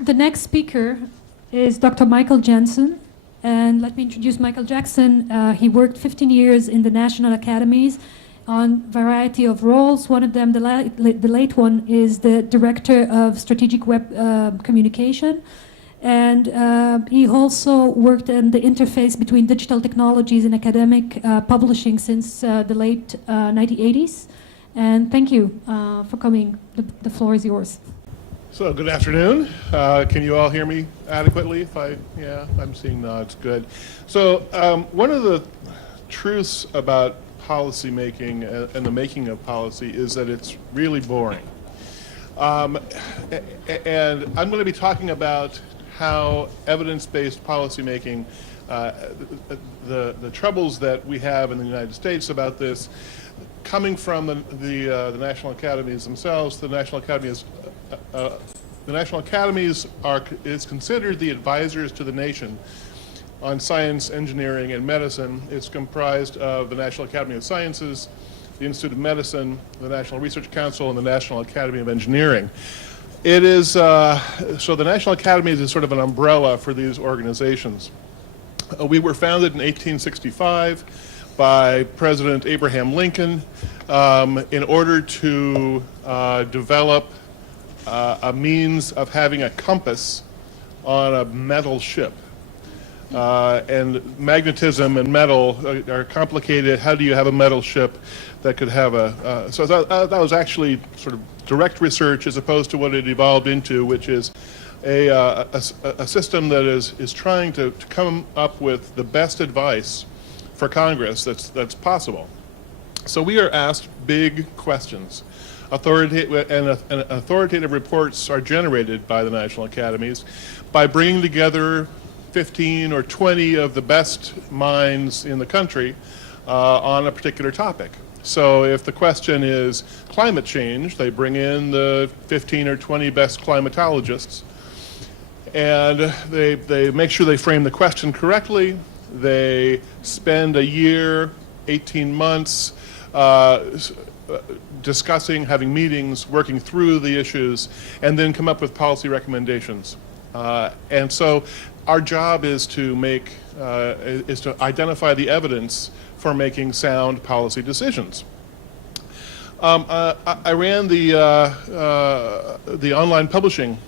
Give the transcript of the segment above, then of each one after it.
The next speaker is Dr. Michael Gנסן. And let me introduce Michael Jackson. He worked 15 years in the National Academies on variety of roles. One of them, the late one, is the Director of Strategic Web Communication. And he also worked in the interface between digital technologies and academic publishing since the late 1980s. And thank you for coming. The floor is yours. So good afternoon. Can you all hear me adequately? Yeah, I'm seeing nods. Good. So one of the truths about policy making and the making of policy is that it's really boring. And I'm going to be talking about how evidence-based policy making, the troubles that we have in the United States about this, coming from the National Academies themselves. The National Academies is considered the advisors to the nation on science, engineering, and medicine. It's comprised of the National Academy of Sciences, the Institute of Medicine, the National Research Council, and the National Academy of Engineering. It is, so the National Academies is sort of an umbrella for these organizations. We were founded in 1865 by President Abraham Lincoln in order to develop a means of having a compass on a metal ship. And magnetism and metal are complicated. How do you have a metal ship that could have a... so that was actually sort of direct research as opposed to what it evolved into, which is a system that is trying to come up with the best advice for Congress that's possible. So we are asked big questions. Authoritative reports are generated by the National Academies by bringing together 15 or 20 of the best minds in the country on a particular topic. So if the question is climate change, they bring in the 15 or 20 best climatologists, and they make sure they frame the question correctly. They spend a year, 18 months, discussing, having meetings, working through the issues, and then come up with policy recommendations. And so our job is to identify the evidence for making sound policy decisions. I ran the online publishing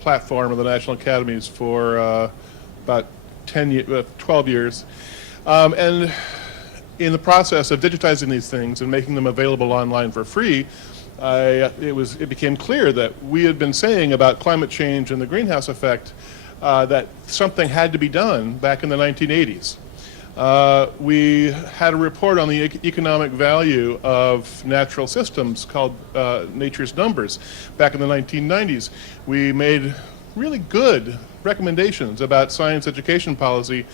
platform of the National Academies for about 12 years. And in the process of digitizing these things and making them available online for free, it became clear that we had been saying about climate change and the greenhouse effect that something had to be done back in the 1980s. We had a report on the economic value of natural systems called Nature's Numbers back in the 1990s. We made really good recommendations about science education policy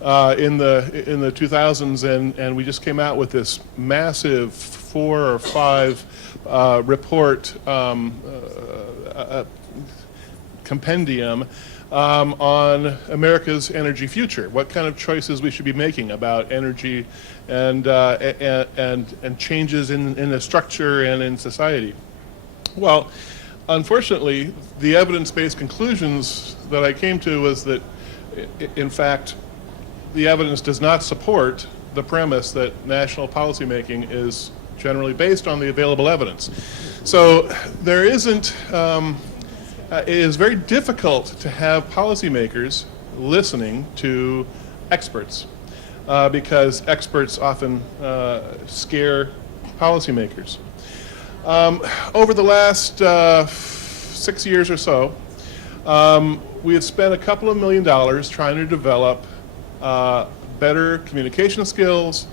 in the 2000s, and we just came out with this massive 4 or 5 report compendium on America's energy future, what kind of choices we should be making about energy and changes in the structure and in society. Well, unfortunately, the evidence-based conclusions that I came to was that, in fact, the evidence does not support the premise that national policymaking is generally based on the available evidence. So there isn't, it is very difficult to have policymakers listening to experts because experts often scare policymakers. Over the last 6 years or so, we had spent a couple of $1 million trying to develop better communication skills,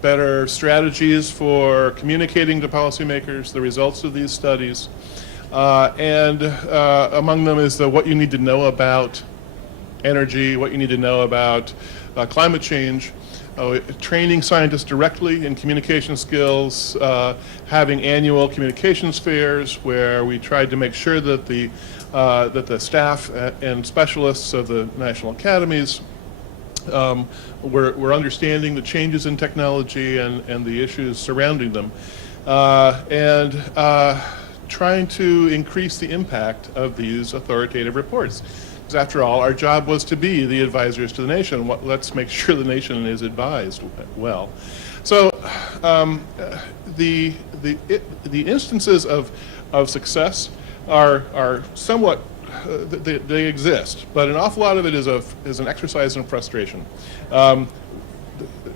better strategies for communicating to policymakers the results of these studies. And among them is what you need to know about energy, what you need to know about climate change, training scientists directly in communication skills, having annual communications fairs where we tried to make sure that the staff and specialists of the National Academies we're understanding the changes in technology and the issues surrounding them. trying to increase the impact of these authoritative reports. Because after all, our job was to be the advisors to the nation. Let's make sure the nation is advised well. So the instances of success are somewhat, they exist, but an awful lot of it is an exercise in frustration.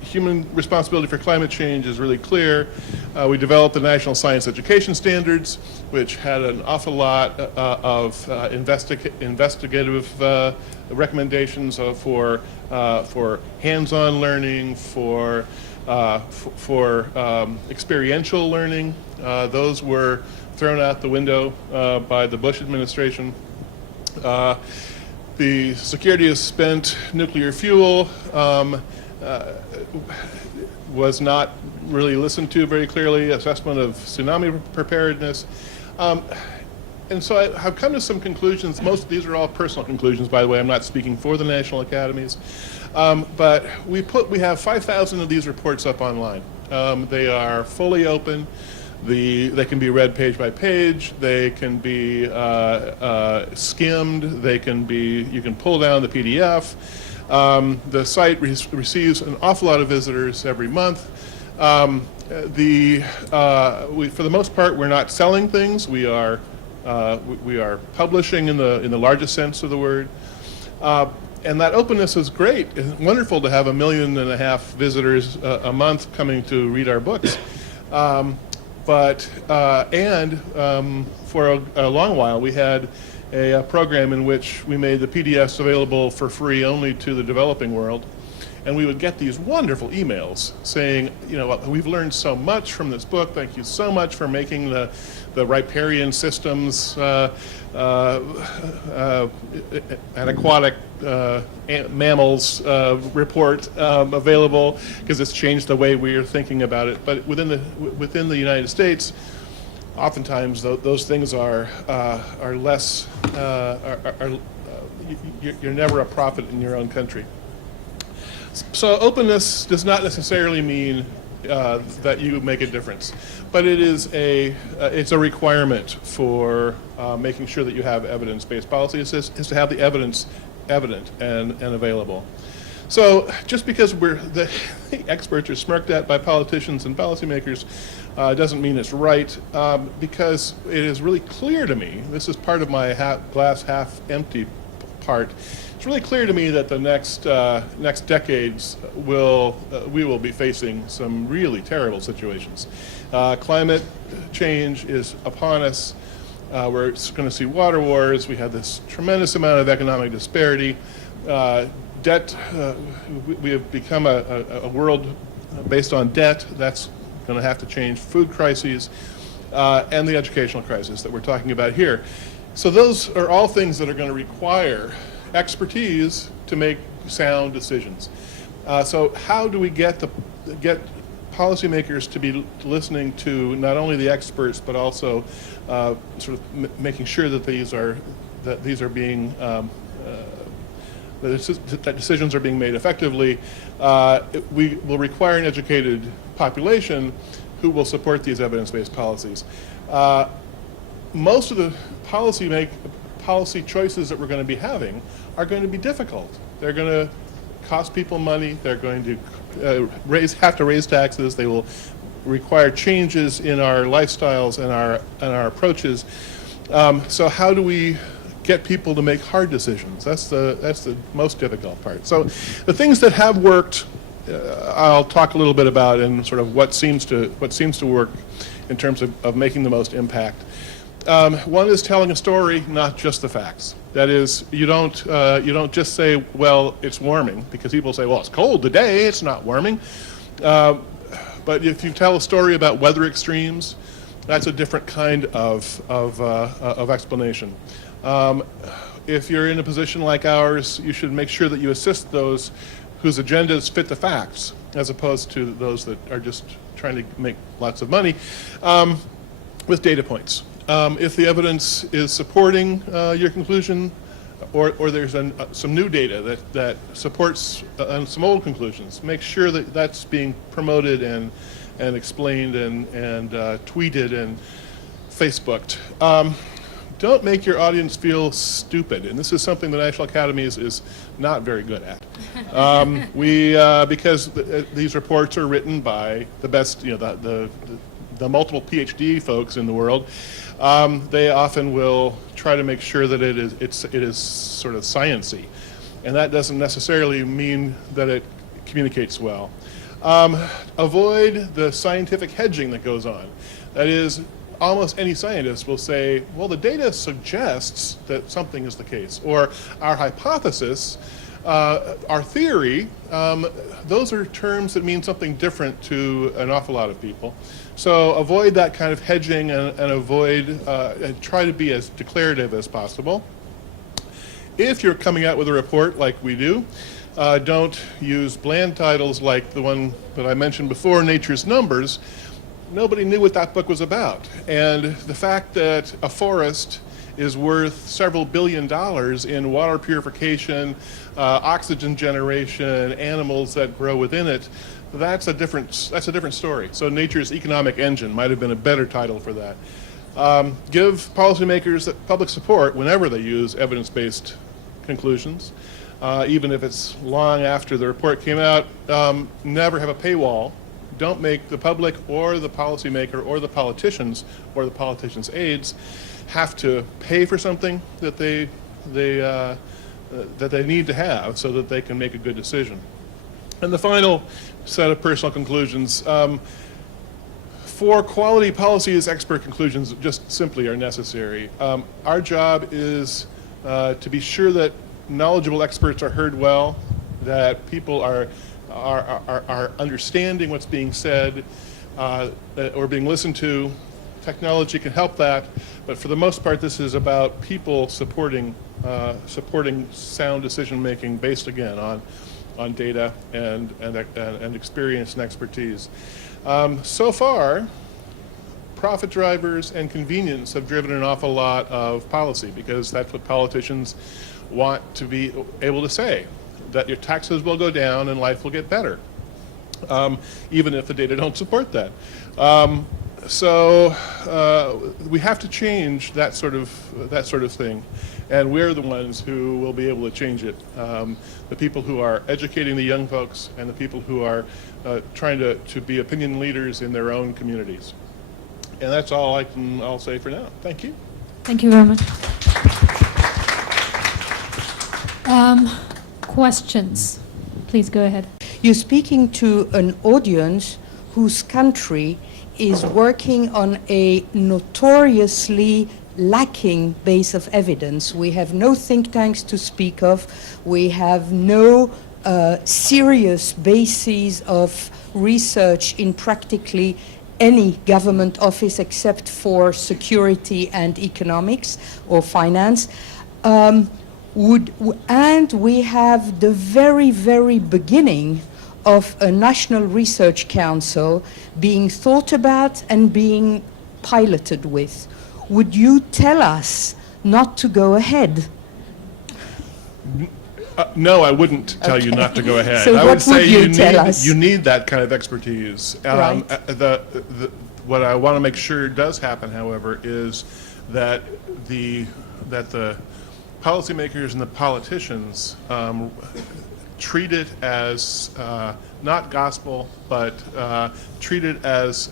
Human responsibility for climate change is really clear. We developed the National Science Education Standards, which had an awful lot of investigative recommendations for hands-on learning, for experiential learning. Those were thrown out the window by the Bush administration. The security of spent nuclear fuel was not really listened to very clearly, assessment of tsunami preparedness. And so I've come to some conclusions. Most of these are all personal conclusions, by the way. I'm not speaking for the National Academies. But we have 5,000 of these reports up online. They are fully open. They can be read page by page. They can be skimmed. You can pull down the PDF. The site receives an awful lot of visitors every month. For the most part, we're not selling things. We are publishing in the largest sense of the word. And that openness is great. It's wonderful to have 1.5 million visitors a month coming to read our books. For a long while, we had a program in which we made the PDFs available for free only to the developing world. And we would get these wonderful emails saying, we've learned so much from this book. Thank you so much for making the riparian systems and aquatic mammals report available, because it's changed the way we are thinking about it. But within the United States, oftentimes those things are less. You're never a prophet in your own country. So openness does not necessarily mean that you make a difference, but it's a requirement for making sure that you have evidence-based policy. Is to have the evidence evident and available. So just because the experts are smirked at by politicians and policymakers doesn't mean it's right, because it is really clear to me, this is part of my glass half empty part, it's really clear to me that the next decades we will be facing some really terrible situations. Climate change is upon us. We're going to see water wars. We have this tremendous amount of economic disparity. Debt, we have become a world based on debt. That's going to have to change. Food crises, and the educational crisis that we're talking about here. So those are all things that are going to require expertise to make sound decisions. So how do we get policymakers to be listening to not only the experts, but also sort of making sure that that decisions are being made effectively? We will require an educated population who will support these evidence-based policies. Most of the policy choices that we're going to be having are going to be difficult. They're going to cost people money. They're going to have to raise taxes. They will require changes in our lifestyles and our approaches. So how do we get people to make hard decisions? That's the most difficult part. So the things that have worked, I'll talk a little bit about, and sort of what seems to work in terms of making the most impact. One is telling a story, not just the facts. That is, you don't just say, well, it's warming, because people say, well, it's cold today, it's not warming. But if you tell a story about weather extremes, that's a different kind of explanation. If you're in a position like ours, you should make sure that you assist those whose agendas fit the facts, as opposed to those that are just trying to make lots of money, with data points. If the evidence is supporting your conclusion, or there's some new data that supports some old conclusions, make sure that that's being promoted and explained and tweeted and Facebooked. Don't make your audience feel stupid, and this is something the National Academies is not very good at. Because these reports are written by the best, the multiple PhD folks in the world. They often will try to make sure that it is sort of science-y, and that doesn't necessarily mean that it communicates well. Avoid the scientific hedging that goes on. That is, almost any scientist will say, well, the data suggests that something is the case, or our hypothesis, our theory. Those are terms that mean something different to an awful lot of people. So avoid that kind of hedging and and try to be as declarative as possible. If you're coming out with a report like we do, don't use bland titles like the one that I mentioned before, Nature's Numbers. Nobody knew what that book was about. And the fact that a forest is worth several $billion in water purification, oxygen generation, animals that grow within it, that's a different story. So Nature's Economic Engine might have been a better title for that. Give policymakers public support whenever they use evidence-based conclusions, even if it's long after the report came out. Never have a paywall. Don't make the public or the policymaker or the politicians or the politicians' aides have to pay for something that they need to have so that they can make a good decision. And the final set of personal conclusions. For quality policies, expert conclusions just simply are necessary. Our job is to be sure that knowledgeable experts are heard well, that people are understanding what's being said or being listened to. Technology can help that, but for the most part, this is about people supporting sound decision making based again on data and experience and expertise. So far, profit drivers and convenience have driven an awful lot of policy, because that's what politicians want to be able to say, that your taxes will go down and life will get better, even if the data don't support that. So we have to change that sort of thing, and we're the ones who will be able to change it. The people who are educating the young folks and the people who are trying to be opinion leaders in their own communities. And that's all I'll say for now. Thank you. Thank you very much. Questions? Please go ahead. You're speaking to an audience whose country is working on a notoriously lacking base of evidence. We have no think tanks to speak of. We have no serious bases of research in practically any government office except for security and economics or finance. And we have the very, very beginning of a National Research Council being thought about and being piloted with. Would you tell us not to go ahead? No, I wouldn't tell you not to go ahead. So I what would say you you need that kind of expertise. Right. What I want to make sure does happen, however, is that the policymakers and the politicians treat it as not gospel, but treat it as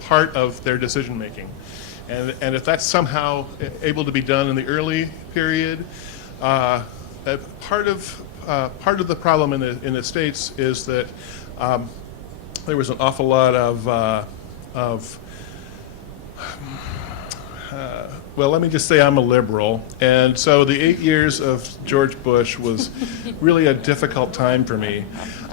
part of their decision making. And if that's somehow able to be done in the early period, part of the problem in the States is that there was an awful lot well, let me just say I'm a liberal, and so the 8 years of George Bush was really a difficult time for me,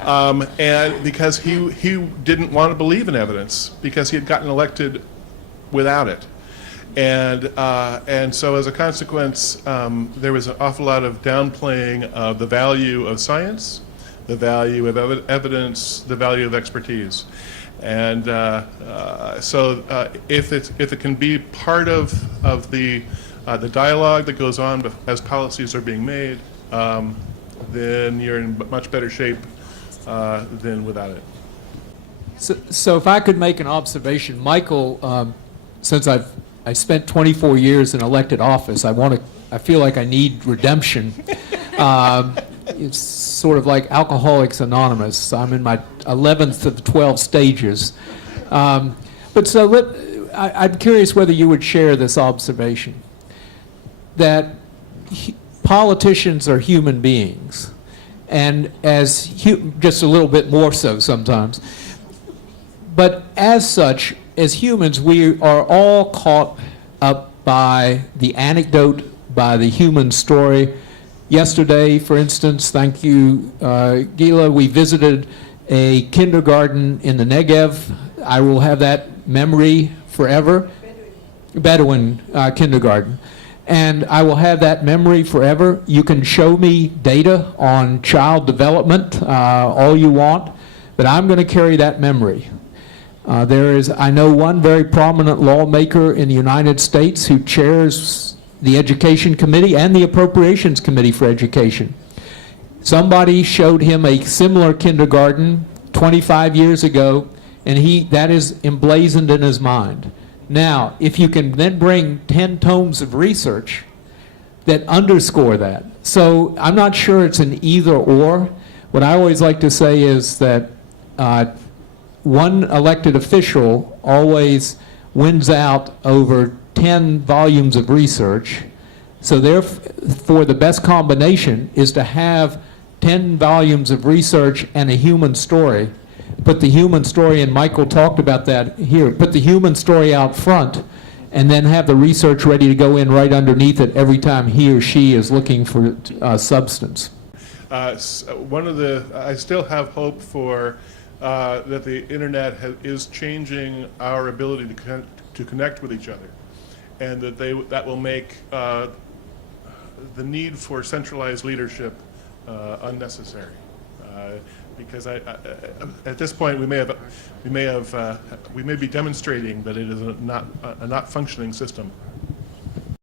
and because he didn't want to believe in evidence, because he had gotten elected without it. And so as a consequence, there was an awful lot of downplaying of the value of science, the value of evidence, the value of expertise. And so if it can be part of the dialogue that goes on as policies are being made, then you're in much better shape than without it. So if I could make an observation, Michael since I spent 24 years in elected office, I feel like I need redemption. It's sort of like Alcoholics Anonymous. I'm in my 11th of 12 stages. But so I'm curious whether you would share this observation, that politicians are human beings, and just a little bit more so sometimes. But as such, as humans, we are all caught up by the anecdote, by the human story. Yesterday, for instance, thank you, Gila, we visited a kindergarten in the Negev. I will have that memory forever. Bedouin kindergarten. And I will have that memory forever. You can show me data on child development all you want, but I'm going to carry that memory. I know one very prominent lawmaker in the United States who chairs the Education Committee and the Appropriations Committee for Education. Somebody showed him a similar kindergarten 25 years ago, and that is emblazoned in his mind. Now, if you can then bring 10 tomes of research that underscore that. So I'm not sure it's an either or. What I always like to say is that one elected official always wins out over 10 volumes of research. So therefore, the best combination is to have 10 volumes of research and a human story. Put the human story, and Michael talked about that here, put the human story out front, and then have the research ready to go in right underneath it every time he or she is looking for substance. I still have hope for that the internet is changing our ability to connect with each other, and that will make the need for centralized leadership unnecessary. Because at this point we may be demonstrating that it is a not functioning system.